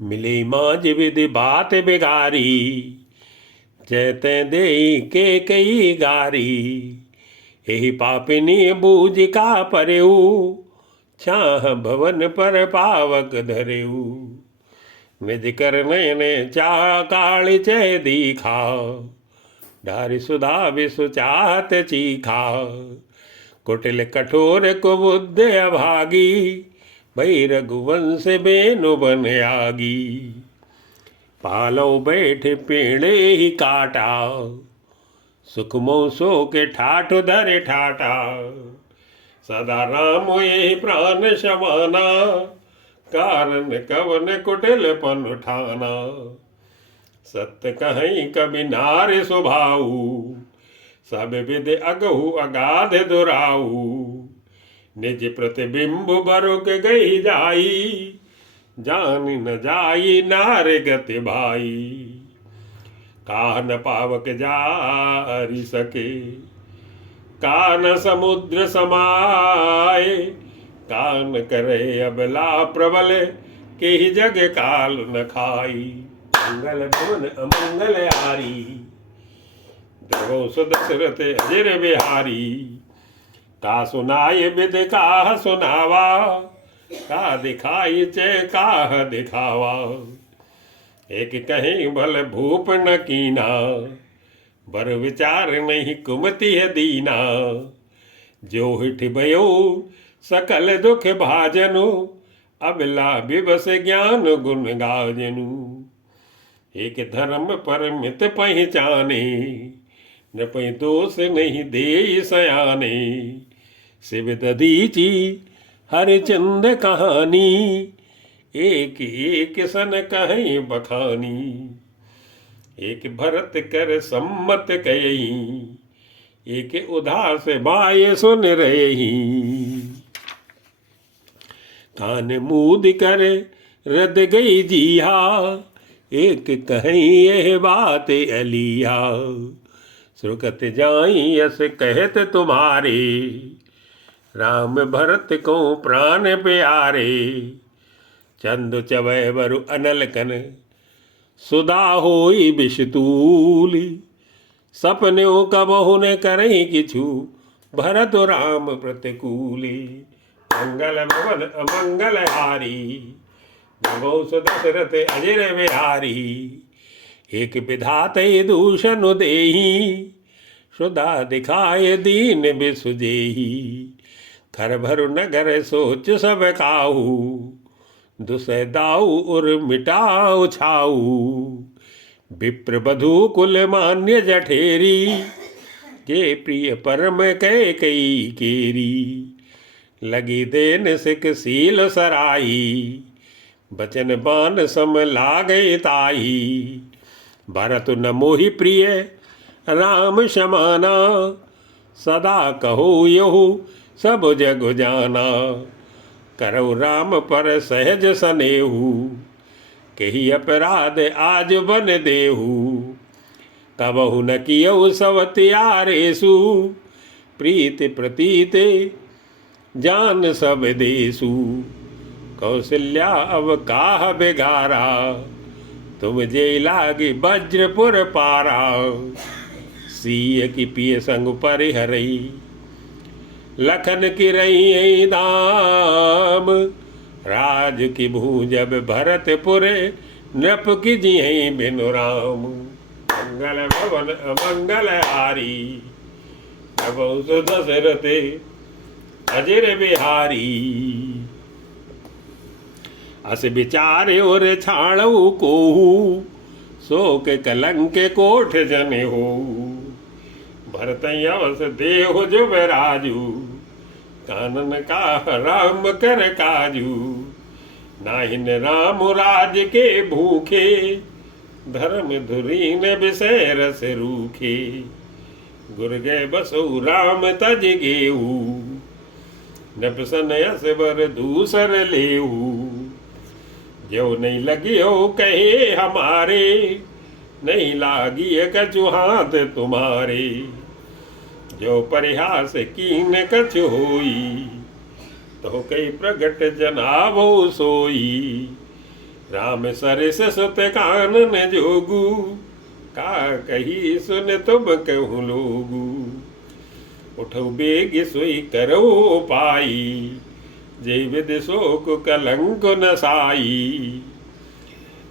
मिली मांझ विधि बात बिगारी, जैते दे के कई गारी। यही पापिनी बूझ का परेऊ, छाह भवन पर पावक धरेऊ। निज कर नयन चाह काल चह दीखा, ढारी सुधा विषु चाहत चीखा। कुटिल कठोर कुबुद्ध अभागी, भई रघुवंश बेनु बन आगी। पालो बैठ पेड़े ही काटा, सुखमो सो के ठाठ धरे ठाटा। सदा राम ये प्राण समाना, कारण कवन कुटिल पन उठाना। सत्य कहीं कभी नार स्वभाऊ, सब विद अगहु अगाध दुराऊ। निज प्रतिबिंब बरुक गई जाई, जान न जाई नार गति भाई। कान पावक जारी सके, कान समुद्र समाए। कान करे अबला प्रबल, के ही जग काल न खाई। मंगल भुवन अमंगल हारी, देवो सुदशरथ अजिर बिहारी। का सुनाय विद काह सुनावा, का दिखाई चे काह दिखावा। एक कहीं भल भूप न कीना, बर विचार नहीं कुमति है दीना। जो हिठ भयो सकल दुख भाजनु, अबला बिबस ज्ञान गुण गाजनु। एक धर्म परमित पहचाने, न पै दोष नहीं दे सयाने। शिव दधीची हरिचंद कहानी, एक एक सन कहीं बखानी। एक भरत कर सम्मत कयही, एक उधार से बाय सुन रही। कान मूद कर रद गई जिहा, एक कहीं यह बात अलिया। सुरकत जाई यस कहत तुम्हारे, राम भरत को प्राण प्यारे। चंद चवै बरु अनल कन, सुधा होई विषतूली। सपन्यों कबहु न करही किछु, भरत राम प्रतिकूली। मंगल भवन अमंगल हारी, नभो सुदशरथ अजिर बिहारी। एक विधाते दूषण देही, सुधा दिखाए दीन बिसुजेही। खर भरु नगर सोच सब काहू, दुसह दाऊ उर मिटाऊ छाऊ। विप्र बधू कुल मान्य जठेरी, के प्रिय परम कह कई केरी। लगी देन सिख सील सराई, बचन बान सम लागै ताई। भरत न मोहि प्रिय राम समाना, सदा कहो यहु सब जग जाना। करौ राम पर सहज सनेहु, कही अपराध आज बन देहु। कबहु न कियौ सब त्यारेसु, प्रीत प्रतीत जान सब देसु। कौशल्या अब काह बेगारा, तुम जे लागे वज्रपुर पारा। सीय की पिय संग परिहरई, लखन की रही दाम। राज की भूजब भरतपुर, नृप की जियई बिनु राम। मंगल भवन अमंगल हारी, नभो सुदशरथ अजिर बिहारी। अस विचार और छाणऊ कोहू, शोक कलंक कोठ जने हो। भरत यवस देहु जुब राजू, कानन का राम कर काजू। नाहिन राम राज के भूखे, धर्म धुरीन विषय रस रूखे। गुर गए बसु राम तज गेऊ, नपसन यस बर दूसर लेऊ। जो नहीं लगियो कहे हमारे, नहीं लागी कछु हाथ तुम्हारे। जो परिहास कीन कछु होई, तो कई प्रगट जनावो सोई। राम सरस सुत कानन जोगू, का कही सुन तुम कहूँ लोगू। उठो बेग सोई करो पाई, जय विद शोक कलंक न साई।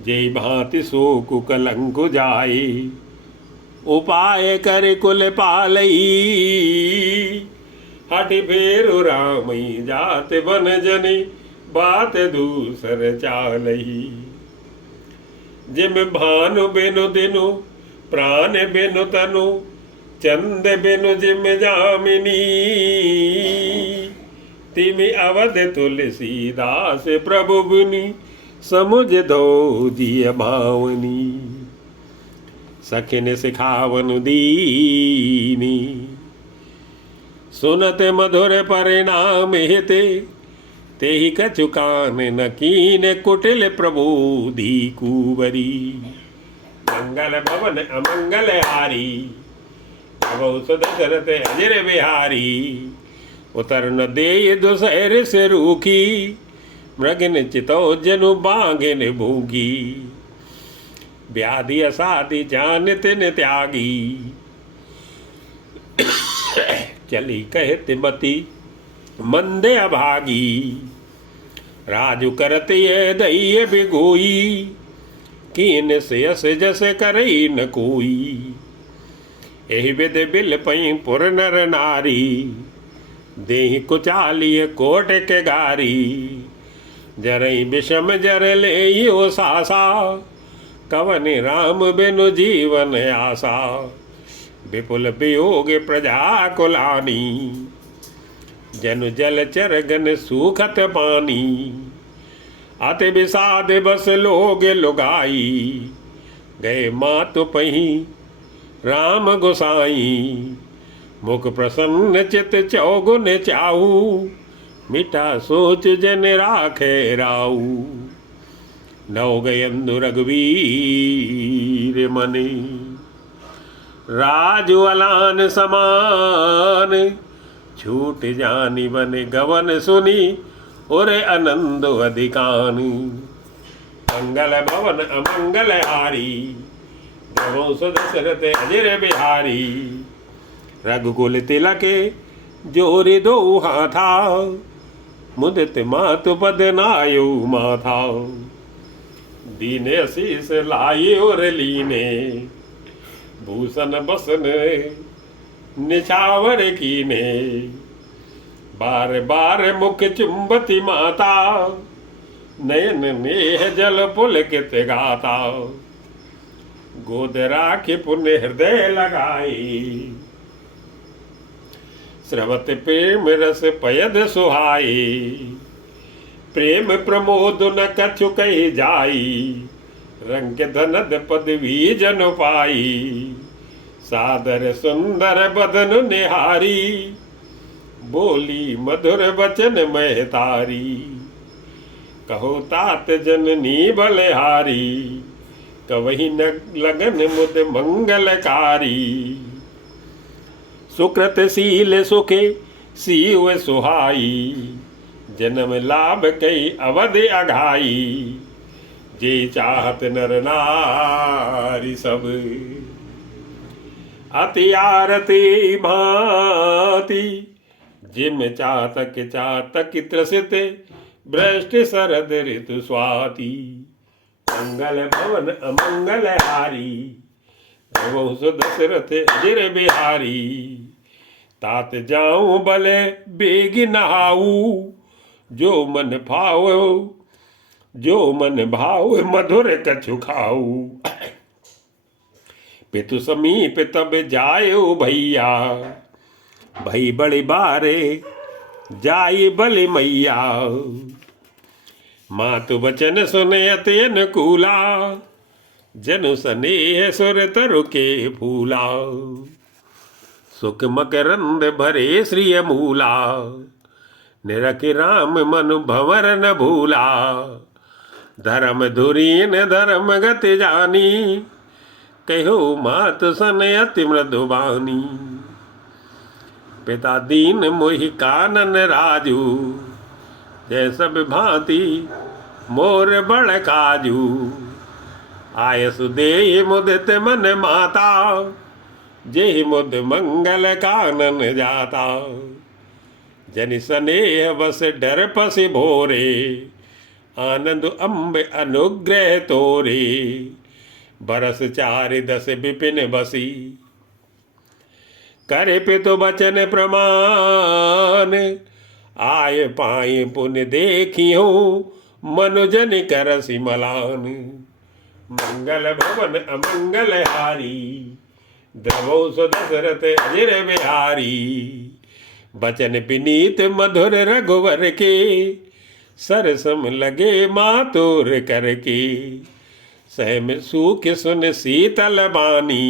जय भांति शोक कलंक जाए, उपाय कर कुल पालई। हट फेरु रामई जात बन जनी, बात दूसर चालई। जिम भानु बिनु दिनु, प्राण बिनु तनु, चंद बिनु जिम जामिनी। तिमि अवध तुलसीदास प्रभु गुनी, समुझ दो जिय भावनी। सखिन सिखावन दीनी, सुनते मधुर परिणाम हिते। तेहि कछु कान न कीन, कुटिल प्रबोधि कुबरी। मंगल भवन अमंगल हारी, भवौ सुदशरथ अजर बिहारी। उतर न दे दुसहर से रूखी, मृगिन चितौ जनु बांगिन भूखी। व्याधि असाधि जान तिन त्यागी, चली कहत मति मंदे अभागी। राजु करत ये दैय बिगोई, कीन से यस जस करई न कोई। एहि विद बिल पई पुर नर नारी, देहि कुचालिय कोट के गारी। जरई विषम जर ले ओ सासा, कवन राम बिनु जीवन आसा। विपुल वियोग प्रजा कुलानी, जनु जल चरगन सूखत पानी। अति विषाद बस लोग लुगाई, गए मातु पही राम गोसाई। मुख प्रसन्न चित चौगुन चाऊ, मिठा सोच जन राखे राऊ। नौ गयंदु रघुवीर मनि, राजु अलान समान। छूट जानी बन गवन सुनी, उरे आनंद अधिकान। मंगल भवन अमंगल हारी, जबों सुदशरथ अजर बिहारी। रघुकुल तिलके जोरि दो हाथा, मुदित मातु पद नायो माथा। दीने शीस लाए और लीने, भूषण बसन निछावर कीने। बार बार मुख चुंबती माता, नयन नेह जल पुलकित गाता। गोद राखी पुण्य हृदय लगाई, स्रवत प्रेम रस पयद सुहाई। प्रेम प्रमोद न कछु कही जाई, रंग धनद पदवी जन पाई। सादर सुंदर बदन निहारी, बोली मधुर वचन महतारी। कहो तात जननी बलहारी, कवही न लगन मुद मंगलकारी। सुकृत सील सुखे सीव सुहाई, जन्म लाभ कई अवध अघाई। जे चाहत नर नारी सब, अति आरती भांति। जिम चातक चातक त्रसित, भ्रष्ट शरद ऋतु स्वाति। मंगल भवन अमंगल हारी, भवौ सुदशरथ अजर बिहारी। तात जाऊं बले बेग नहाऊ, जो मन भाव जो मन भाव मधुर कछु खाऊ। पितु समीप तब जायो भैया, भई बड़े बारे जाय बलि मैया। मातु वचन सुने अति अनुकूला, जनु स्नेह सुर तरु के फूला। सुख मकरंद भरे श्रिय मूला, निरख राम मनु भंवर न भूला। धर्म धुरीन धर्म गति जानी, कहो मात सन अति मृदुबानी। पिता दीन मोहि कानन राजू, जय सब भांति मोर बड़ काजू आयसु देहि मुदित मन माता जेहि मुद मंगल कानन जाता जनि स्नेह बस डर पसि भोरे आनंद अम्ब अनुग्रह तोरे बरस चारि दस विपिन बसी करे पितु बचन प्रमाण आय पाए पुण्य देखियो मनुजन करसि मलान मंगल भवन अमंगल हारी द्रवो सुदशरथ अजिर बिहारी बचन विनीत मधुर रघुवर के सरसम लगे मातुर करके सहम सूख सुन शीतल बानी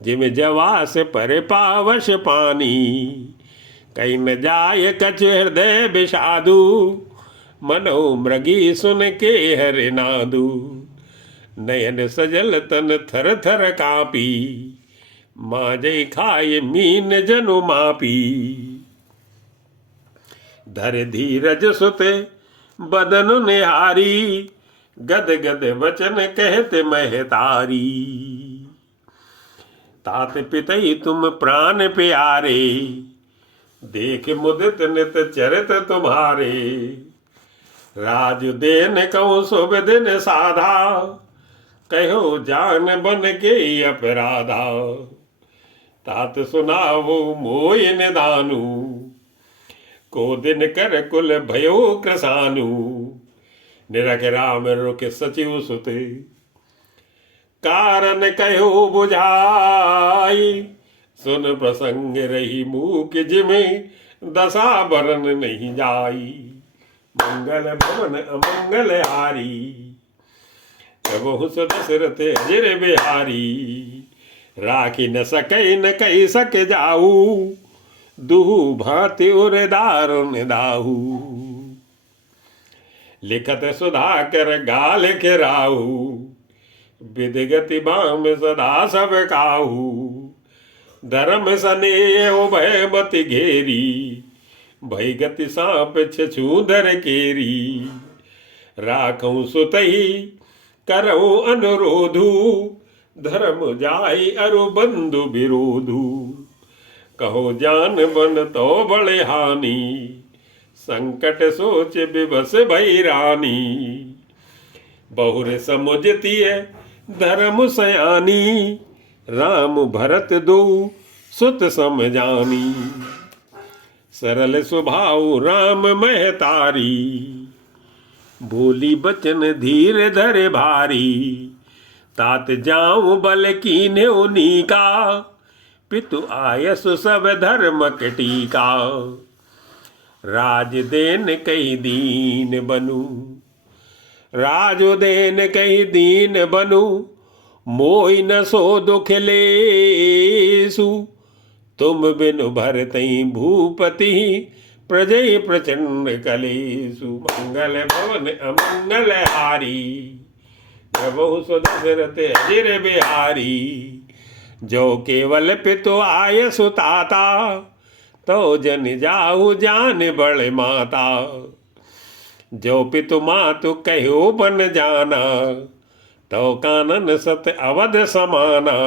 जिम जवास पर पावश पानी कहीं न जाय कछ हृदय विषादु मनो मृगी सुन के हर नादु नयन सजल तन थर थर कापी माजे खाए मीन जनु मापी धर धीरज सुते बदन निहारी गद गद वचन कहते महतारी तात पितई तुम प्राण प्यारे देख मुदित नित चरित तुम्हारे राज देन कहूँ शुभ दिन साधा कहो जान बन के अपराधा तात सुनावो मोय निदानु को दिन कर कुल भयो कृसानु निरख राम रुख सचिव सुते कारण कहो बुझाई सुन प्रसंग रही मूक जिमे दशा बरन नहीं जाई मंगल भवन अमंगल हारी प्रभु दशरथ अजिर बिहारी राखी न सके न कही सक जाऊ दुहु भाति उर दारुण दाहू लिखत सुधाकर गाल के राहू विधिगति बाम सदा सब काहू धर्म सने भय मति घेरी भय गति सांप छछूधर केरी राखूं सुतही करऊं अनुरोधु धर्म जाई अरु बंधु विरोधु कहो जान बन तो बड़े हानि संकट सोच विवश भई रानी बहुर समुझती है धर्म सयानी राम भरत दो सुत समझानी सरल स्वभाव राम महतारी बोली बचन धीर धरे भारी तात जाऊं बल कीने उन्हीं का पितु आयस सब धर्म टीका राज देन कही दीन बनू राज देन कही दीन बनू मोई न सो दुख लेसु तुम बिनु भरतई भूपति प्रजय प्रचंड कलेसु मंगल भवन अमंगल हारी प्रभु सुदशरथ अजिर बिहारी जो केवल पितु आय सुताता तो जन जाहु जान बड़े माता जो पितु मातु कहो बन जाना तो कानन सत अवध समाना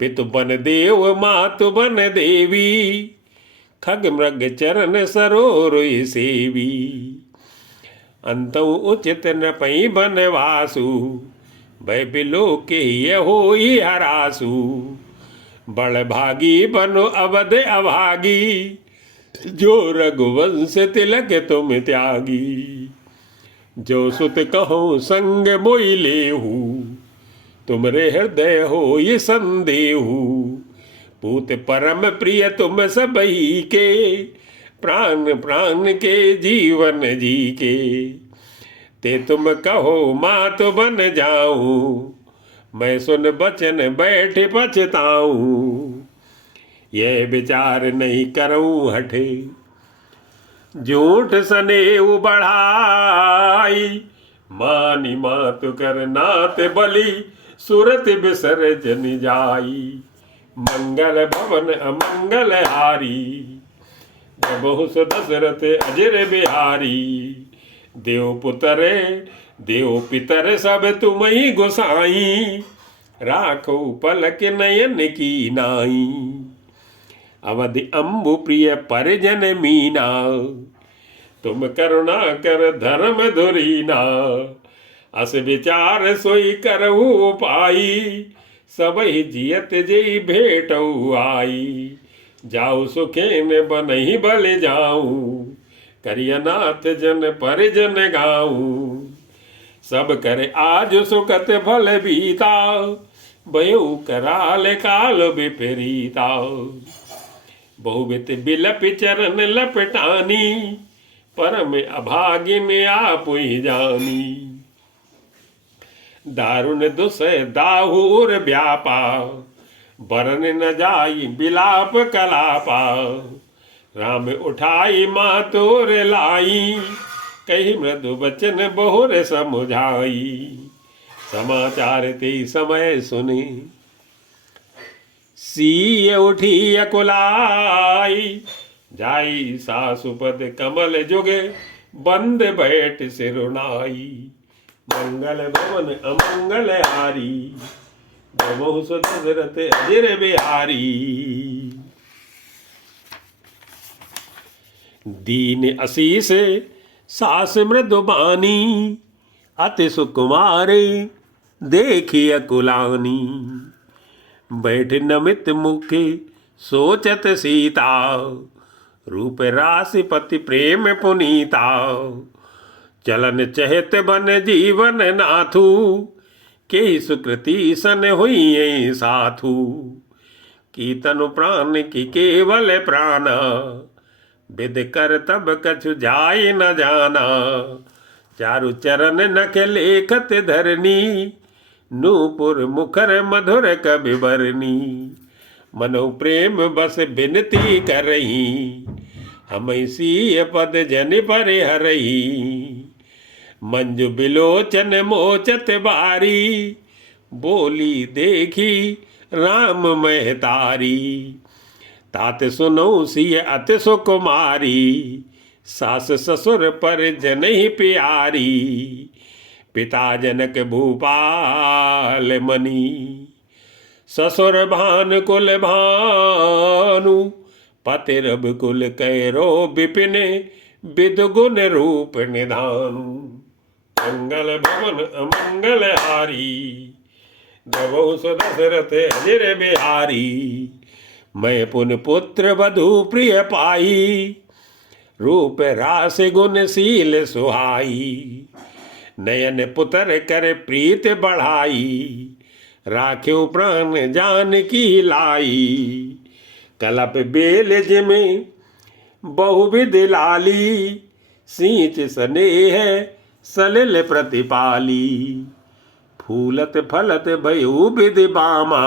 पितु बन देव मातु बन देवी खग मृग चरण सरोर सेवी अंतु उचित न पई बन वासु भय बिलो के हो हरासु बड़ भागी बनो अवध अभागी जो रघुवंश तिलक तुम त्यागी जो सुत कहो संग मोई लेहू तुमरे हृदय हो ये संदेहू पूत परम प्रिय तुम सबही के प्राण प्राण के जीवन जी के ते तुम कहो मात बन जाऊं मैं सुन बचन बैठ पछताऊं ये विचार नहीं करूं हठे झूठ सनेऊ बढ़ाई मानी मातु कर नात बलि सुरत विसर्जन जाई मंगल भवन अमंगल हारी बहु दशरथ अजिर बिहारी देव पुत्र देव पितर सब तुम ही गोसाई, राखो पलक नयन की नाई। अवधि अम्बु प्रिय परिजन मीना, तुम करुणा कर धर्म धुरीना। अस विचार सोई करहु पाई, सबहि जियत जई भेटऊ आई। जाऊ सुखेन बनहि बल जाऊं, करियनाथ जन परिजन गाऊं। सब करे आज सुखत फल बीता, बयऊ कराल काल विपरीता। बहुवित बिलप चरण लपटानी, परम अभागिन आप ही जानी। दारुण दुसह दाहुर व्यापा, बरन न जाई बिलाप कलापा। राम उठाई माँ तोर लाई, कही मृदु बचन बहुर समुझाई। समाचार ते समय सुनी, सीय उठी अकुलाई। जाई सासुपद कमल जुगे, बंद बैठ सिरुनाई। मंगल भवन अमंगल हारी, बहु सुदशरथ अजिर बिहारी। दीन असीस सास मृदुबानी, अति सुकुमारी देखी अकुलानी। बैठ नमित मुखे सोचत सीता, रूप राशि पति प्रेम पुनीता। चलन चहत बन जीवन नाथू, के सुकृति सन हुई साथू। की तनु प्राण की केवल प्राणा, विद कर तब कछु जाय न जाना। चारु चरण नख लेखत धरनी, नूपुर मुखर मधुर कवि बरनी। मनो प्रेम बस बिनती करही, हम सीय पद जन पर हरही। मंजु बिलोचन मोचत बारी, बोली देखी राम महतारी। तात सुनो सिय अति सुकुमारी, सास ससुर पर जन ही प्यारी। पिता जनक भूपाल मनी, ससुर भान कुल भानु। पति रघुकुल कैरो विपिन, विद गुण रूप निधानु। मंगल भवन अमंगल हारी, बहु सुदशरथ अजिर बिहारी। मैं पुन पुत्र वधु प्रिय पाई, रूप रास गुण शील सुहाई। नयन पुत्र कर प्रीत बढ़ाई, राख्यो प्राण जान की लाई। कलप बेल जिमे बहुविध लाली, सींच स्नेह सलिल प्रतिपाली। फूलत फलत भयु विधि बामा,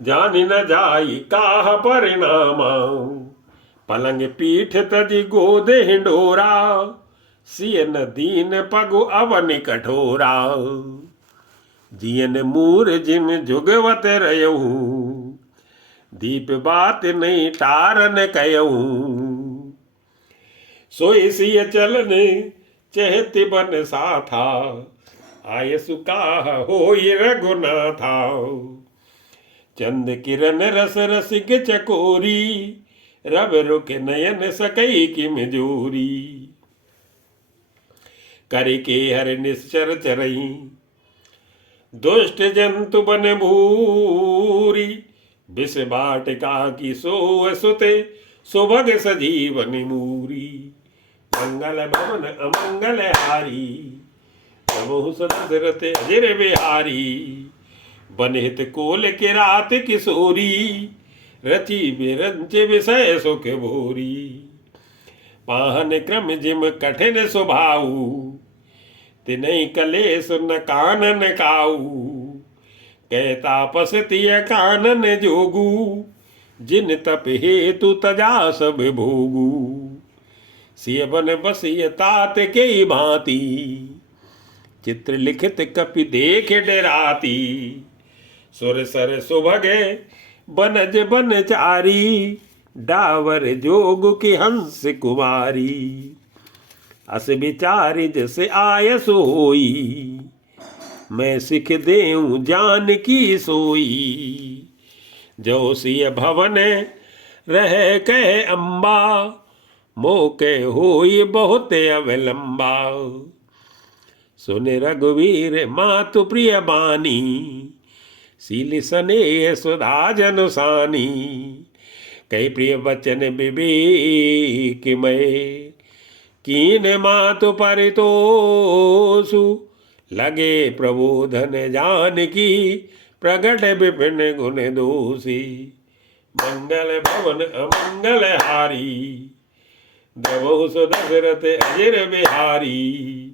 जान न जाई काह परिणामा। पलंग पीठ तज गोद हिंडोरा, सियन दीन पगु अवन कठोरा। जियन मूर जिम जुगवत रहूं, दीप बात नहीं टारन कहूं। सोई सिय चलन चहति बन साथा, आय सुकाह होई रघुनाथा। चंद किरण रस रसिक चकोरी, रब रुख नयन सकई की मिजूरी। करके हर निश्चर चरई, दुष्ट जंतु बन भूरी। विष बाटिका की सो सुते, सुभग सजीवन मूरी। मंगल भवन अमंगल हारी, बहु सुदशरथ अजिर बिहारी। बनहित कोल के रात किशोरी, रचि बिरंच विषय सुख भोरी। पाहन क्रम जिम कठिन स्वभाऊ, तिनहि कलेश न कानन काऊ। कहता पसतिय कानन जोगू, जिन तप हेतु तजा सब भोगू। सिय बन बसिय तात के भांति, चित्र लिखित कपि देख डराती। सुर सर सुभगे बनज बनचारी, डावर जोग की हंस कुमारी, अस विचार जैसे आय सोई, मैं सिख देऊं जान की सोई। जो सिय भवन रह कह अम्बा, मोके होई बहुत अवलंबा। सुन रघुवीर मातु प्रिय बानी, सील सने सुधा जनुसानी। कई प्रिय वचन विवेक में, कीन मातु परितोषु। लगे प्रबोधन जान की, प्रगट विपिन गुण दोषी। मंगल भवन अमंगल हारी, द्रवहु सु दशरथ अजिर बिहारी।